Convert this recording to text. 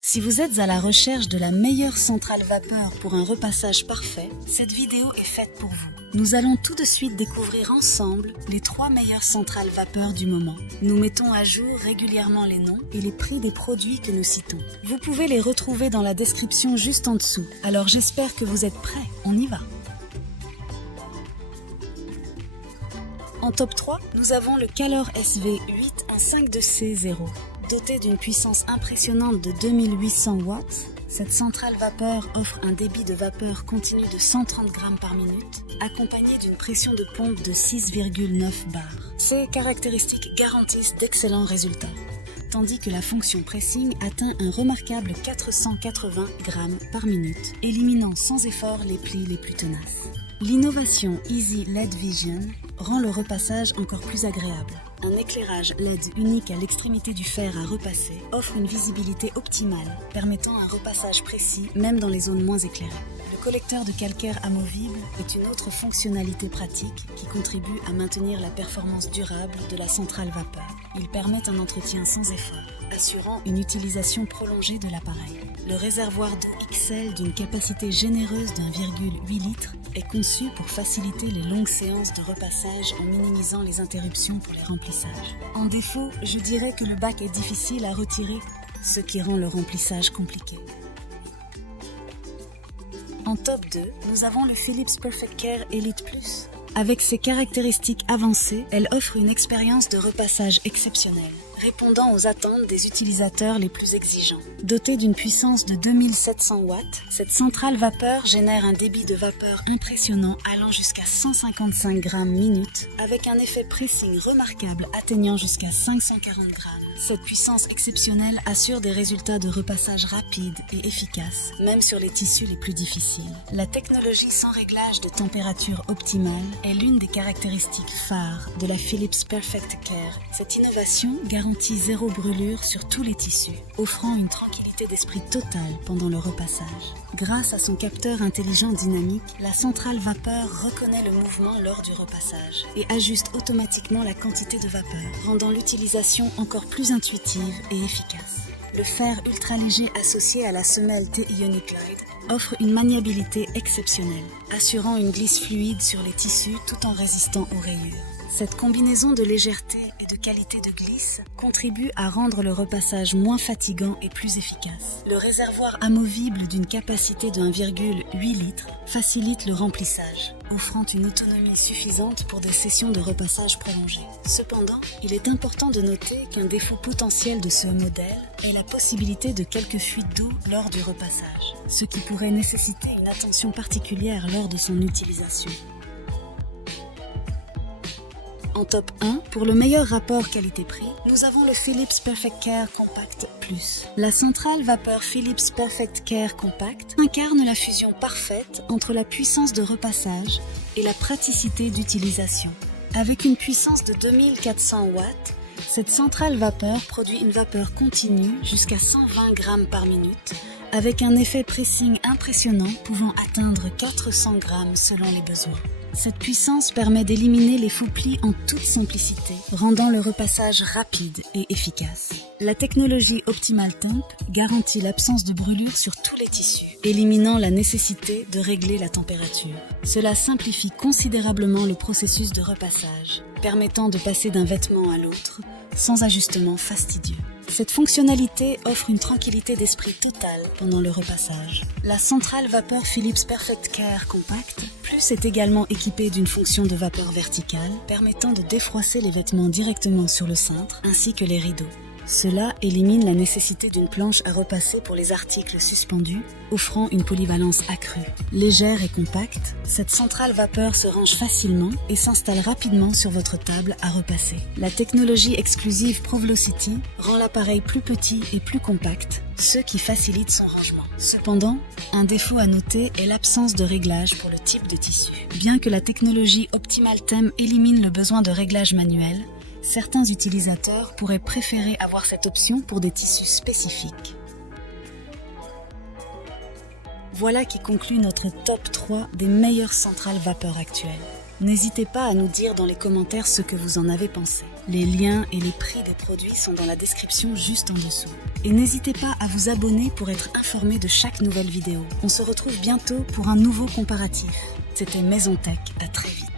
Si vous êtes à la recherche de la meilleure centrale vapeur pour un repassage parfait, cette vidéo est faite pour vous. Nous allons tout de suite découvrir ensemble les 3 meilleures centrales vapeur du moment. Nous mettons à jour régulièrement les noms et les prix des produits que nous citons. Vous pouvez les retrouver dans la description juste en dessous. Alors j'espère que vous êtes prêts, on y va. En top 3, nous avons le Calor SV8 en 5.2C0. Dotée d'une puissance impressionnante de 2800 watts, cette centrale vapeur offre un débit de vapeur continu de 130 grammes par minute, accompagné d'une pression de pompe de 6,9 bars. Ces caractéristiques garantissent d'excellents résultats, tandis que la fonction pressing atteint un remarquable 480 grammes par minute, éliminant sans effort les plis les plus tenaces. L'innovation Easy LED Vision rend le repassage encore plus agréable. Un éclairage LED unique à l'extrémité du fer à repasser offre une visibilité optimale, permettant un repassage précis même dans les zones moins éclairées. Le collecteur de calcaire amovible est une autre fonctionnalité pratique qui contribue à maintenir la performance durable de la centrale vapeur. Il permet un entretien sans effort, assurant une utilisation prolongée de l'appareil. Le réservoir d'eau XL d'une capacité généreuse d'1,8 litre est conçu pour faciliter les longues séances de repassage en minimisant les interruptions pour les remplissages. En défaut, je dirais que le bac est difficile à retirer, ce qui rend le remplissage compliqué. En top 2, nous avons le Philips Perfect Care Elite Plus. Avec ses caractéristiques avancées, elle offre une expérience de repassage exceptionnelle, répondant aux attentes des utilisateurs les plus exigeants. Dotée d'une puissance de 2700 watts, cette centrale vapeur génère un débit de vapeur impressionnant allant jusqu'à 155 grammes minute, avec un effet pressing remarquable atteignant jusqu'à 540 grammes. Cette puissance exceptionnelle assure des résultats de repassage rapides et efficaces, même sur les tissus les plus difficiles. La technologie sans réglage de température optimale est l'une des caractéristiques phares de la Philips Perfect Care. Cette innovation garantit zéro brûlure sur tous les tissus, offrant une tranquillité d'esprit totale pendant le repassage. Grâce à son capteur intelligent dynamique, la centrale vapeur reconnaît le mouvement lors du repassage et ajuste automatiquement la quantité de vapeur, rendant l'utilisation encore plus intuitive et efficace. Le fer ultra léger associé à la semelle T-Ionic Glide offre une maniabilité exceptionnelle, assurant une glisse fluide sur les tissus tout en résistant aux rayures. Cette combinaison de légèreté et de qualité de glisse contribue à rendre le repassage moins fatigant et plus efficace. Le réservoir amovible d'une capacité de 1,8 litre facilite le remplissage, offrant une autonomie suffisante pour des sessions de repassage prolongées. Cependant, il est important de noter qu'un défaut potentiel de ce modèle est la possibilité de quelques fuites d'eau lors du repassage, ce qui pourrait nécessiter une attention particulière lors de son utilisation. En top 1, pour le meilleur rapport qualité-prix, nous avons le Philips Perfect Care Compact Plus. La centrale vapeur Philips Perfect Care Compact incarne la fusion parfaite entre la puissance de repassage et la praticité d'utilisation. Avec une puissance de 2400 watts, cette centrale vapeur produit une vapeur continue jusqu'à 120 grammes par minute, avec un effet pressing impressionnant pouvant atteindre 400 grammes selon les besoins. Cette puissance permet d'éliminer les faux plis en toute simplicité, rendant le repassage rapide et efficace. La technologie Optimal Temp garantit l'absence de brûlure sur tous les tissus, éliminant la nécessité de régler la température. Cela simplifie considérablement le processus de repassage, permettant de passer d'un vêtement à l'autre sans ajustement fastidieux. Cette fonctionnalité offre une tranquillité d'esprit totale pendant le repassage. La centrale vapeur Philips Perfect Care Compact Plus est également équipée d'une fonction de vapeur verticale permettant de défroisser les vêtements directement sur le cintre ainsi que les rideaux. Cela élimine la nécessité d'une planche à repasser pour les articles suspendus, offrant une polyvalence accrue. Légère et compacte, cette centrale vapeur se range facilement et s'installe rapidement sur votre table à repasser. La technologie exclusive Provlocity rend l'appareil plus petit et plus compact, ce qui facilite son rangement. Cependant, un défaut à noter est l'absence de réglage pour le type de tissu. Bien que la technologie Optimal Temp élimine le besoin de réglage manuel, certains utilisateurs pourraient préférer avoir cette option pour des tissus spécifiques. Voilà qui conclut notre top 3 des meilleures centrales vapeur actuelles. N'hésitez pas à nous dire dans les commentaires ce que vous en avez pensé. Les liens et les prix des produits sont dans la description juste en dessous. Et n'hésitez pas à vous abonner pour être informé de chaque nouvelle vidéo. On se retrouve bientôt pour un nouveau comparatif. C'était Maison Tech, à très vite.